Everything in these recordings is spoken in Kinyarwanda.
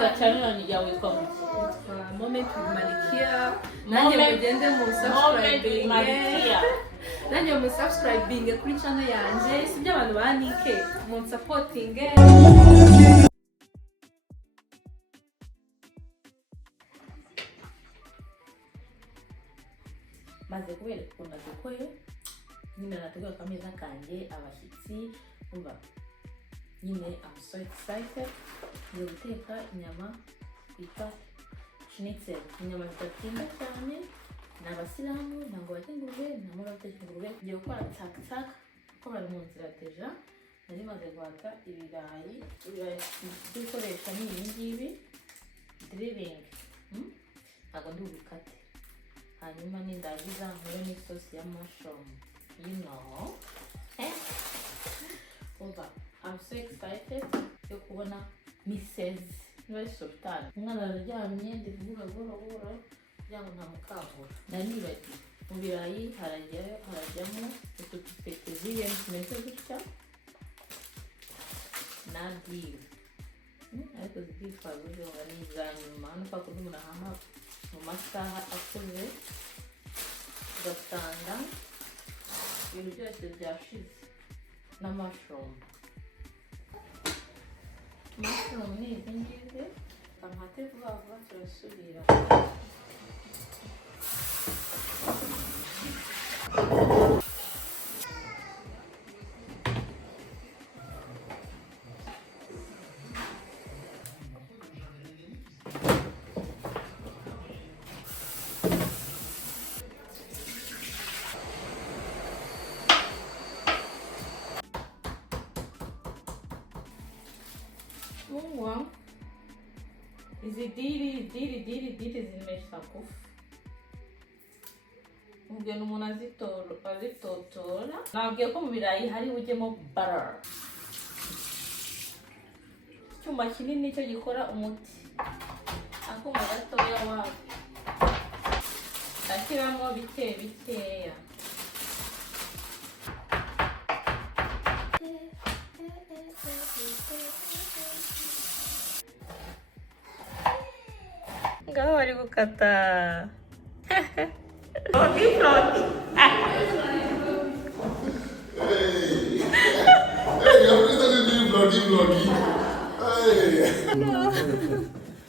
Ubundi channel yawe witwa Moment with Malikia. Nanjye mugende mu subscribe. Nanjye mu subscribe kuri channel yanjye. Sibyo abantu ba Nick mu supporting. maze kubera ukuntu dukoye nyine nateguye akameza kanjye abashyitsi umva nyine I'm so excited yo guteka inyama bita schnitzel inyama zidatinda cyane n'abasilamu ntabwo batengurwe ntabwo batekengurwe ngiye gukora tak ko bari mu nzira deja nari maze guhata ibirayi dukoresha n'ibi ngibi drilling ntabwo ndubikate hanyuma nindagiza nkore n'isosi ya mushroom you know over I'm so excited yo kubona Mrs. Very Sultan umwana araryamye ndi kuvuga buhoro kugira ngo ntamukangura nanibagiwe mu birayi harajyamo utu petersilie tumeze gutya na dive ariko zitwa zo bari izanyuma nuko akunda umuntu ahaha mu masaha akuze ugasanga ibintu byose byashize na mushroom ni izi ngizi amate vuba turasubira Mungu izi diri zimesha kufa ubwo n'umuntu azitotora nabwiye ko mu birayi hari bujyemo butter icyuma kinini cyo gikora umuti akuma gatoya wabo ashyiramo bikeya ngaho bari gukata floti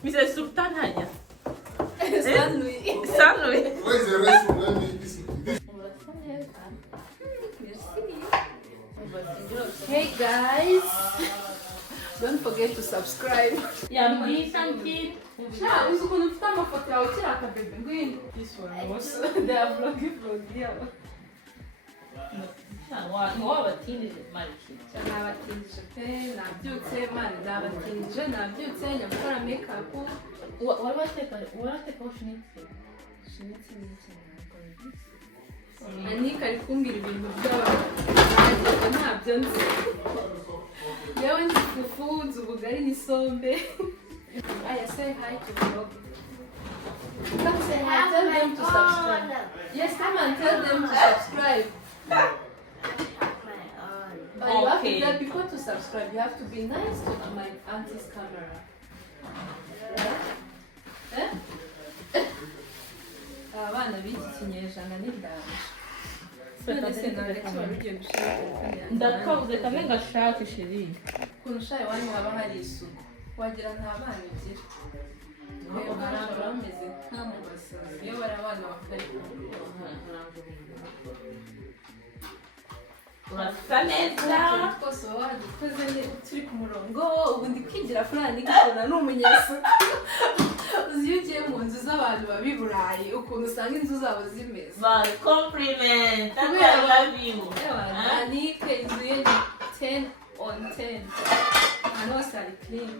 Mrs. Sultan hanya Sanui Where's the rest of them? Hey guys, don't forget to subscribe. Yummy something. Yeah, uzi ukuntu ufite amafoto yawe ukiri akabebe ngwino. This one also. They are vlogging. Wabatindije Maliki. Nabatindije pe, nabyutse mani, nabyutse nyakora makeup. Warateka schnitzel. Schnitzel ni cyane. Anika ari kumbwira ibintu by'abantu ntabyo nzi. Yewe nzi fufu, nzi ubugari n'isombe. Aya, say hi to vlog. Come say hi, tell them to subscribe. Yes, come and tell them to subscribe. But you have to tell people to subscribe. You have to be nice to my auntie's camera. Yeah? Abana b'iki kinyejana ni ndanje. Ndakabuze kamwe ngashaka shiri. Kurusha iwanyu haba hari isuku. Wagira nta bana ugira. Bameze nk'amubasazi. Iyo bari abana bakari urasa neza. Twose wadukoze turi ku murongo. Ubu ndi kwigira fulani kubona n'umunyesuku. Uzi iyo ugiye mu nzu z'abantu babi Burayi ukuntu usanga inzu zabo zimeze. Bye, compliment. I love you. Annick inzu ye 10 on 10. Hano hose hari clean.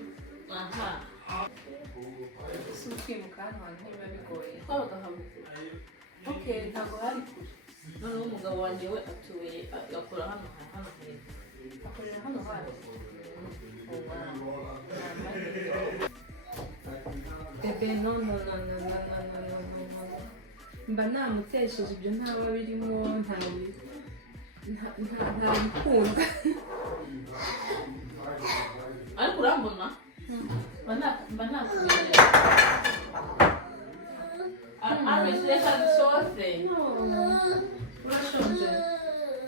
Aha. Sukwimuka hano hantu biba bigoye. Twabaga hamwe. Okay, ntabwo hari kure. Noneho umugabo wanjye we atuye akora hano hepfo. Akorera hano hantu. Bebe, no. Mba namutesheje ibyo ntaba birimo ntabikunda. Ariko urambona? urashonje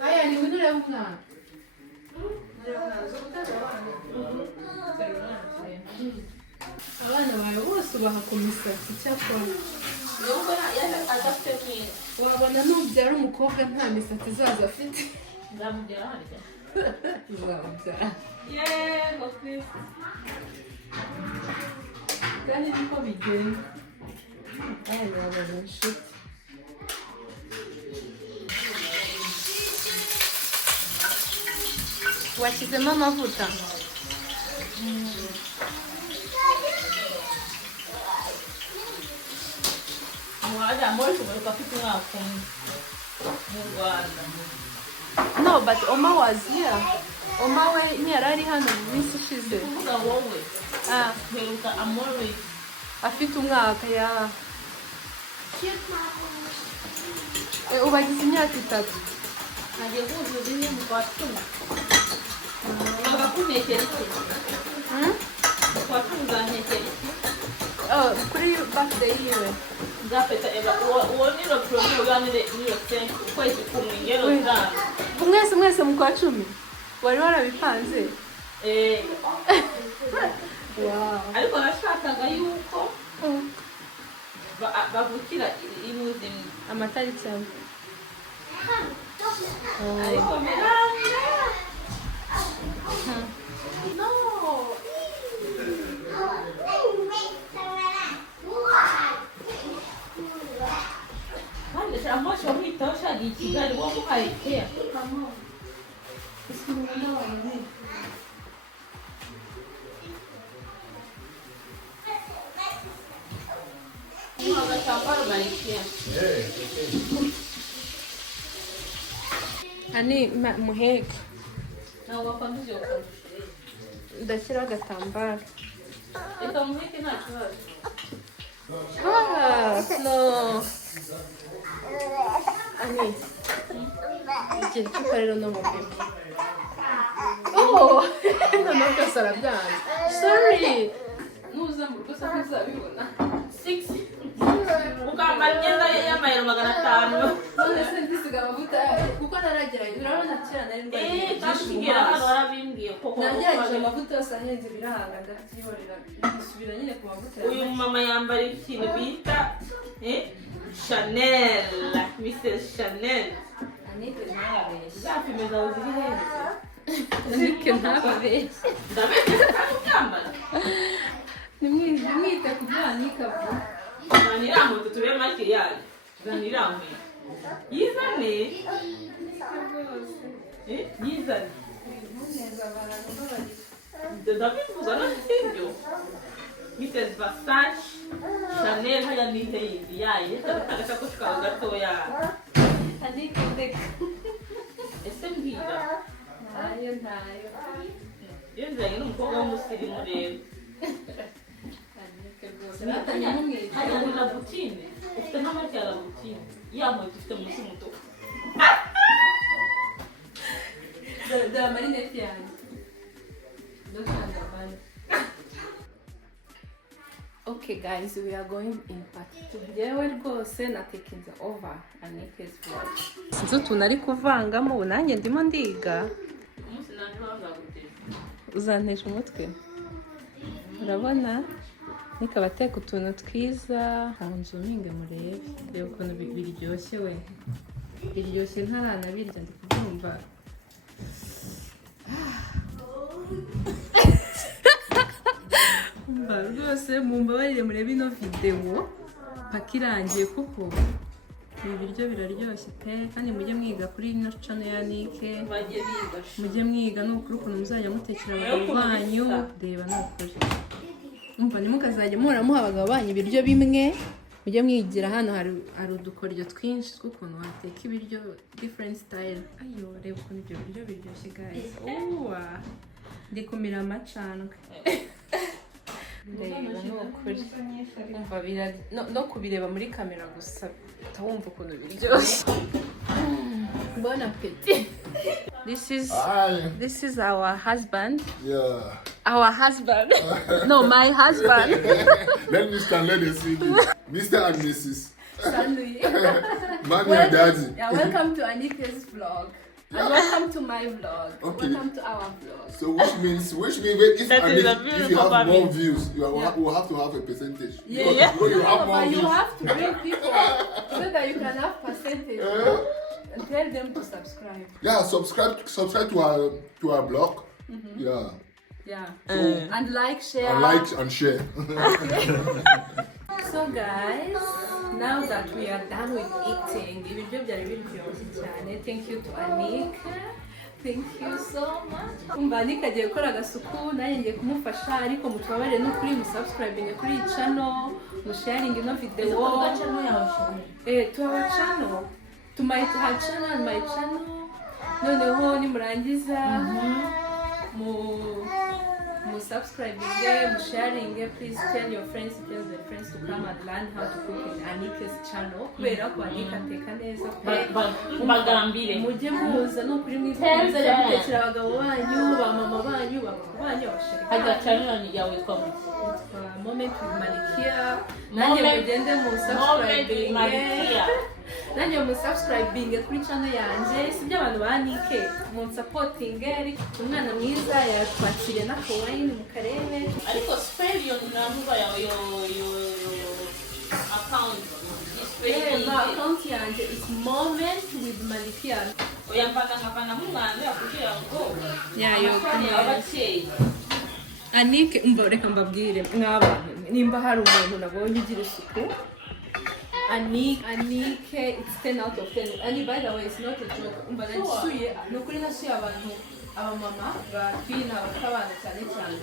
aya ni winure umwana abana bawe bose ubaha ku misatsi cyakora wabona nubyara umukobwa nta misatsi izaza afite nzamubyara harya uzamubyara yego Kristo kandi niko bigenda aya ni abantu inshuti washyizemo amavuta No, but Oma was here. Oma we ntiyari hano mu minsi ishize. Afite umwaka ya. Ubagize imyaka 3. nagiye kuzuza imwe mu kwa 10 bagakunekera iki kwa 10 uzantekera iki Kuri birthday yiwe. nzapeta eba uwo niro promo uganire niro 5 ukwezi kumwe ngero zana Mwese mu kwa 10 wari warabipanze. Wow. ariko nashakaga yuko bavukira ibuzi Amatariki yawe. ariko miranga no hande shamoshi wamwitaho shagiye i Kigali wamuhaye care Ani muheke. ntabwo wakwanduje Ndashyira agatambaro. reka muheke nta kibazo No. Ani. Igihe cy'uko rero no mu bebe. Oh! No byose arabyanze. Sorry. Nuza mu rugo sako uzabibona. 6 ukambara imyenda y'amayero 500 None se ndisiga amavuta kuko naragerageje urabona kera nari ndwaye. kandi hano warabimbwiye koko Nagerageje amavuta yose ahenze birahanga ndabyihorera bisubira nyine ku mavuta. uyu mama yambara ikintu bita Chanel Mrs Chanel Anike ntababeshye. zapime zawe ziri hejuru Anike ntababeshye. ndabeshya kandi ubyambara Nimwite ku byo Anike avuga. zaniramutu tube make yayo zaniramuye yizane yizane ndabivuga no sibyo Mrs Versace Chanel haya nite yindi yayo agasakoshi kawe gatoya Anike ndeka. ese mbwira Ntayo. iyo nzanye n'umukobwa w'umusirimu rero Anike rwose. Natanye n'umwete. haya ni labutine ufite n'amake ya labutine yamuye dufite munsi mutuku The marinette yanjye. Ndakanda bane. Okay guys, we are going in part 2. Jewe rwose natekinze over Anike's vlog. Sinzi utuntu ari kuvangamo ubu nanjye ndimo ndiga. umunsi nanjye bazaguteza Uzantesha umutwe. Urabona? Nikabateka utuntu twiza. Hanzuminge murebe. Reba ukuntu biryoshye we. Biryoshye ntaranabirya ndi kubyumva. Rwose mumbabarire murebe ino video paka irangiye kuko ibi biryo biraryoshye pe kandi mujye mwiga kuri ino channel ya Anike bagiye biga mujye mwiga n'ukuri ukuntu muzajya mutekera abagabo banyu reba n'ukuri umva ntimukazajya muhora muha abagabo banyu ibiryo bimwe mujye mwigira hano hari udukoryo twinshi tw'ukuntu wateka ibiryo different style ayo reba ukuntu ibyo biryo biryoshye guys ndi kumira amacandwe reba n'ukuri umva no kubireba muri kamera gusa utawumva ukuntu biryoshye bon appétit. This is our husband. Yeah. Our husband. No, my husband. Let me scan, let us see this. Mr. and Mrs. Stanley. Mommy and Daddy. Yeah, welcome to Anika's vlog. And welcome to my vlog. Okay. Welcome to our vlog. So which means if you have more views, will have to have a percentage. Yeah. Because you have more But you views. have to bring people so that you can have percentage. And tell them to subscribe. Yeah, subscribe to our blog. Yeah. Yeah. And like, share. And like and share. So guys, now that we are done with eating, thank you to Annick. Thank you so much. Annick agiye gukora agasuku nanjye ngiye kumufasha ariko mutubabare no kuri musubscribing kuri channel, musharing ino video. To our channel. To my channel and my channel. Noneho nimurangiza mu subscribing, mu sharing, please tell your friends to come and learn how to cook in Annick's channel. Kubera ko Annick ateka neza bagambire mujye muza no kuri mwiza ya gutekera abagabo banyu, ba mama banyu, bakuru banyu, abasheri hajya channel yawe comment moment with Malikia. Nanjye mugende mu subscribing. Nanjye mu subscribing kuri channel yanjye. Sibyo abantu ba Annick mu supporting umwana mwiza yatwakiriye na kawaii mu karere. Ariko spell yo number yawe yo account. Account yanjye is moment with Malikia. Oyambana ngapana mwana yakugira ngo Yayo abakeye. Annick reka mbabwire mw'abantu nimba hari umuntu nabonye ugira isuku. Annick, it's 10 out of 10. And by the way, it's not a joke. Nasuye, nukuri nasuye abantu, abamama, batwina, bakabana cyane cyane.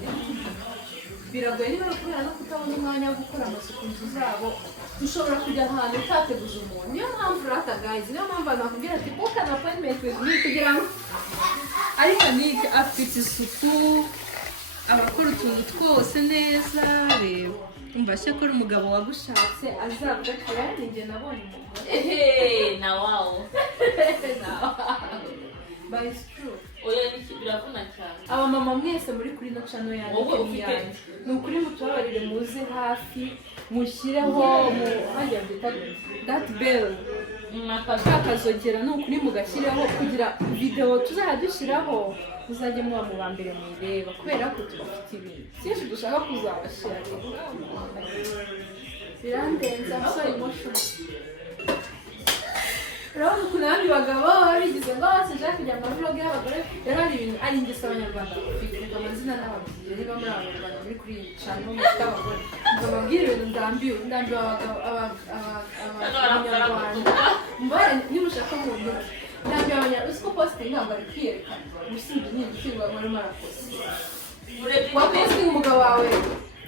Biragoye niba kubera no kutabona umwanya wo gukora amasuku inzu zabo, dushobora kujya ahantu utateguza umuntu. Niyo mpamvu rata guys, niyo mpamvu abantu bakubwira ati book an appointment with me kugira ngo ariko Annick afite isuku, abakora utuntu twose neza. Reba umva se ko umugabo wagushatse azavuga ko ninjye nabonye umugore na wow. But it's true. Oya biravuna cyane. Aba mama mwese muri kuri no channel yanjye nukuri mutubabarire muze hafi mushyireho mu hajya bita that bell akazogera nukuri mugashyireho kugira video tuzajya dushyiraho muzajye muba mu bambere mwireba kubera ko tubafite ibintu cyinshi dushaka kuzabashira. Birandenza sorry emotional. Rero kunandi bagabo bigize ngo sinshaka kujya mu vlog y'abagore. Rero hari ibintu ari ingeso abanyarwanda bafite amazina n'ababyeyi niba muri abanyarwanda muri kuri channel y'abagore. Ndababwira ibintu ndambiwe abanyarwanda. Mbare niba ushaka mu ndu ndambiwe abanyarwanda uko posting ntabwo ari kwiyerekana. Usibye nyine ikirwa muri marakosi. Wa posting umugabo wawe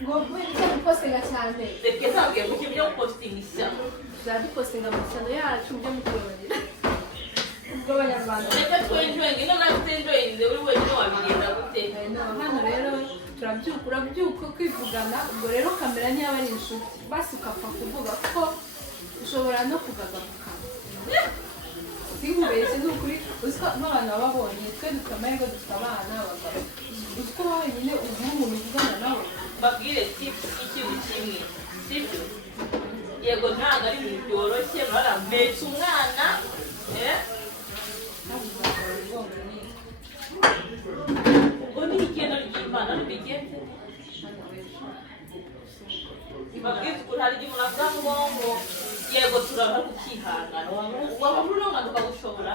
ngo wenda posting cyane. Reka ntabwiye mu kintu cyo posting ishyano. Jadi posting amashyano yacu mujye mutubabarira. Ubwo abanyarwanda reka twenjoying ino natwenjoyinze uri wenyine wabigenda gute. Hano rero urabyuka kwivugana. Ubwo rero kamera ntiyaba ari inshuti basi ukapfa kuvuga ko ushobora no kugagaruka. Sinkubeshye n'ukuri uziko n'abantu babonye twe dufite amahirwe dufite abana abagabo. Uziko wenyine uzi umuntu uvugana nawe babwire tips ikintu kimwe sibyo. Yego ntabwo ari ibintu byoroshye barametse umwana ubwo ni ikintu ry'Imana rubigenze. Babwire ukuri hari igihe umuntu avuga ngo yego turabona kukihangana waba uri umwana ukagushobora.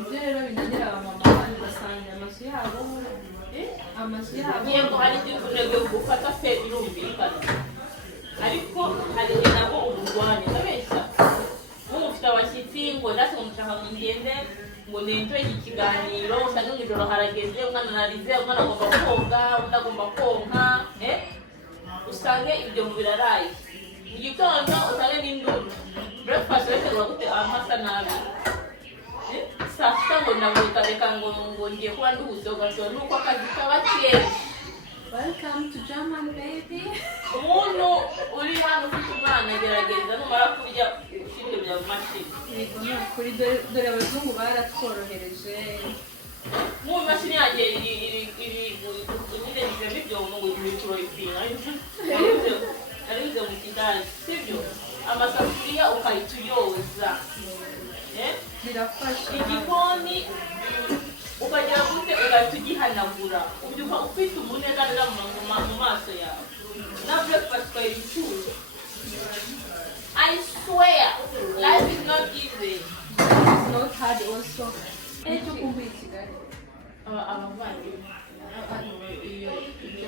Ibyo rero binanira abamama ugasanga amazu yabo yego hari igihe ukunebwe gufata fe birumvikana ariko hari igihe nabwo umurwanya ndabeshya nk'umufite abashyitsi ngo ndase ngo mushaka ngo ngende ngo nenjoye ikiganiro usanga mu ijoro harageze umwana narize umwana agomba koga undi agomba konka usange ibyo mu biraraye mu gitondo usange n'induru breakfast urategura gute amasa nabi saa sita ngo ndamuka reka ngo ngiye kuba nduhuze ugasura nuko akazi kaba kenshi. Welcome to German baby. Umuntu uri hano ufite umwana gerageza numara kurya ushyire bya mashini. Yego kuri dore abazungu baratworohereje Mu mashini yaje iri nyine ibyo ngo ibikoroyipinga arizo mu kidani sibyo amasafuriya ukayituyoza birafasha igikoni ukagira gute ugatugihanagura ubyuka ufite umunezero mu maso yawe na breakfast kwa ibicuru. I swear life is not easy. It's not hard also. Ejo kumbuye Kigali abavandimwe iyo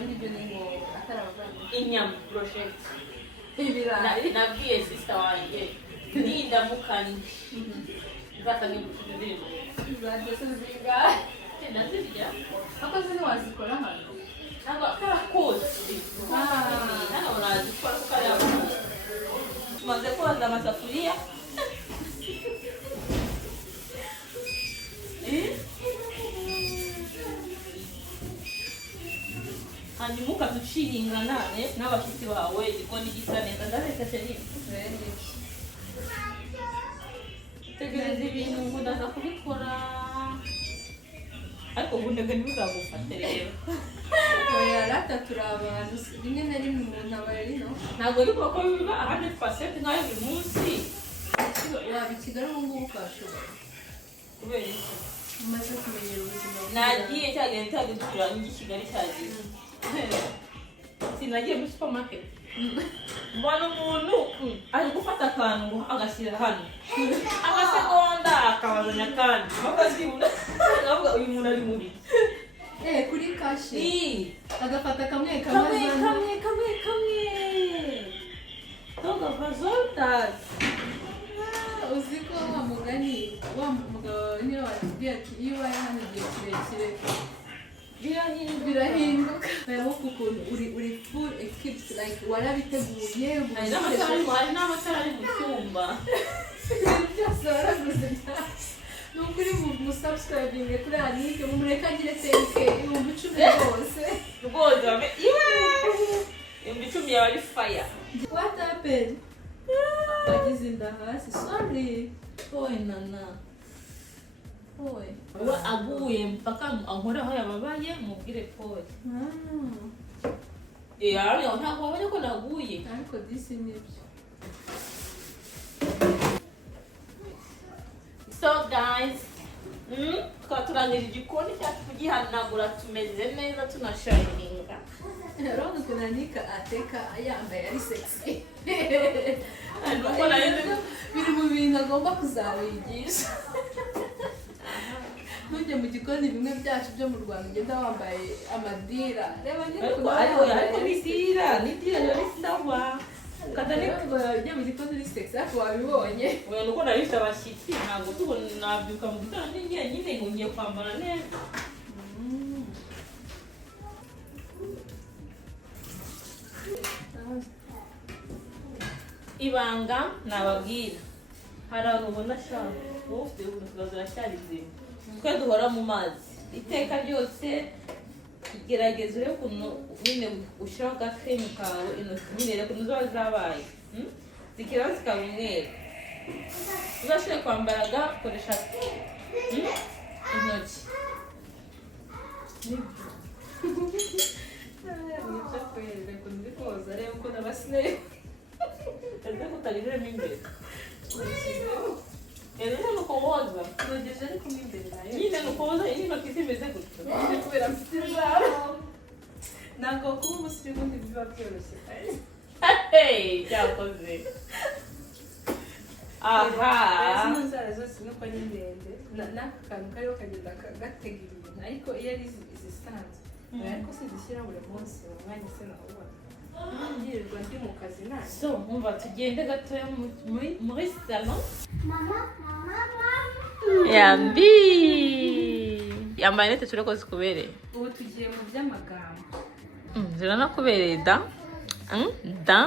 ngibyo ni ngo atari abavandimwe inyama brochette ibirayi nabwiye sister wanjye nindamukanye zasa n'ibintu zadese zingahe ndazirya akoze ntiwazikora hano ntabwo karakoze hano urazikora kuko ari abantu tumaze koza amasafuriya hanyuma ukaduciringa nane n'abashyitsi bawe igikoni gisa neza ndareka cyane tegereza ibintu ngo ndaza kubikora ariko ubunebwe ntibuzagufate rero oya rata turi abantu rimwe na rimwe umuntu aba ari no ntabwo ariko ko biba 100% nkayo buri munsi waba i Kigali ubu ngubu ukashobora kubera iki umaze kumenyera ubuzima nagiye cyagenda cyagenda njye Kigali cyagiye sinagiye muri supermarket mbona umuntu ari gufata akantu ngo agashyira hano amasegonda akabazanya kandi bakazibura akavuga uyu muntu ari mubi kuri kashi agafata kamwe kamwe toga resultat uziko wa mugani wa mugabo niyo watubwiye ati iyo ubaye hano igihe kirekire birahinduka naho ukuntu uri full equipped like warabiteguye hari n'amatara ari mu cyumba byose waraguze ni ukuri musubscribing kuri Annick mumureke agire 10K ibihumbi 10 rwose ibihumbi 10 yawe ari fire. What happened? Wagize inda hasi sorry oye nana oye we aguye mpaka ankora aho yababaye mubwire pole ariyo ntabwo wabonye ko naguye ariko disi nibyo. So guys tukaba turangije igikoni cyacu kugihanagura tumeze neza tunashayininga rero ukuntu Annick ateka yambaye ari sexy biri mu bintu agomba kuzabigisha ntujye mu gikoni bimwe byacu byo mu Rwanda ugenda wambaye amadira reba ariko n'idira rero sawa ngo ujye mu gikoni uri sexy ariko wabibonye oya nuko narifite abashyitsi ntabwo tubona nabyuka mu gitondo njyenyine ngo ngiye kwambara neza. Ibanga nababwira hari abantu ubona ashaka wowe ufite ubuzima ziracyari zimwe twe duhora mu mazi iteka ryose igerageza urebe ukuntu nyine ushyiraho agakiremu kawe intoki nyine reka ukuntu ziba zabaye zikira zikaba umweru uzashoboye kwambara ga koresha intoki wica kwere ukuntu uri koza reba ukuntu abasire ese kutariremo imbere rero nuko woza nogeje ariko mo imbere nayo nyine nuko woza intoki zimeze gutyo kubera mfite inzara ntabwo kuba umusirimu biba byoroshye cyakoze aha izo nzara zose nuko ari ndende n'aka kantu kariho kagenda gatega ibintu ariko iyo ari izisanzwe ariko sizishyira buri munsi mu mwanya se nawubona ngirirwa ndi mu kazi nanjye so umva tugende gatoya muri salon yambi yambaye nete tureko zikubereye ubu tugiye mu by'amagambo ziranakubereye da da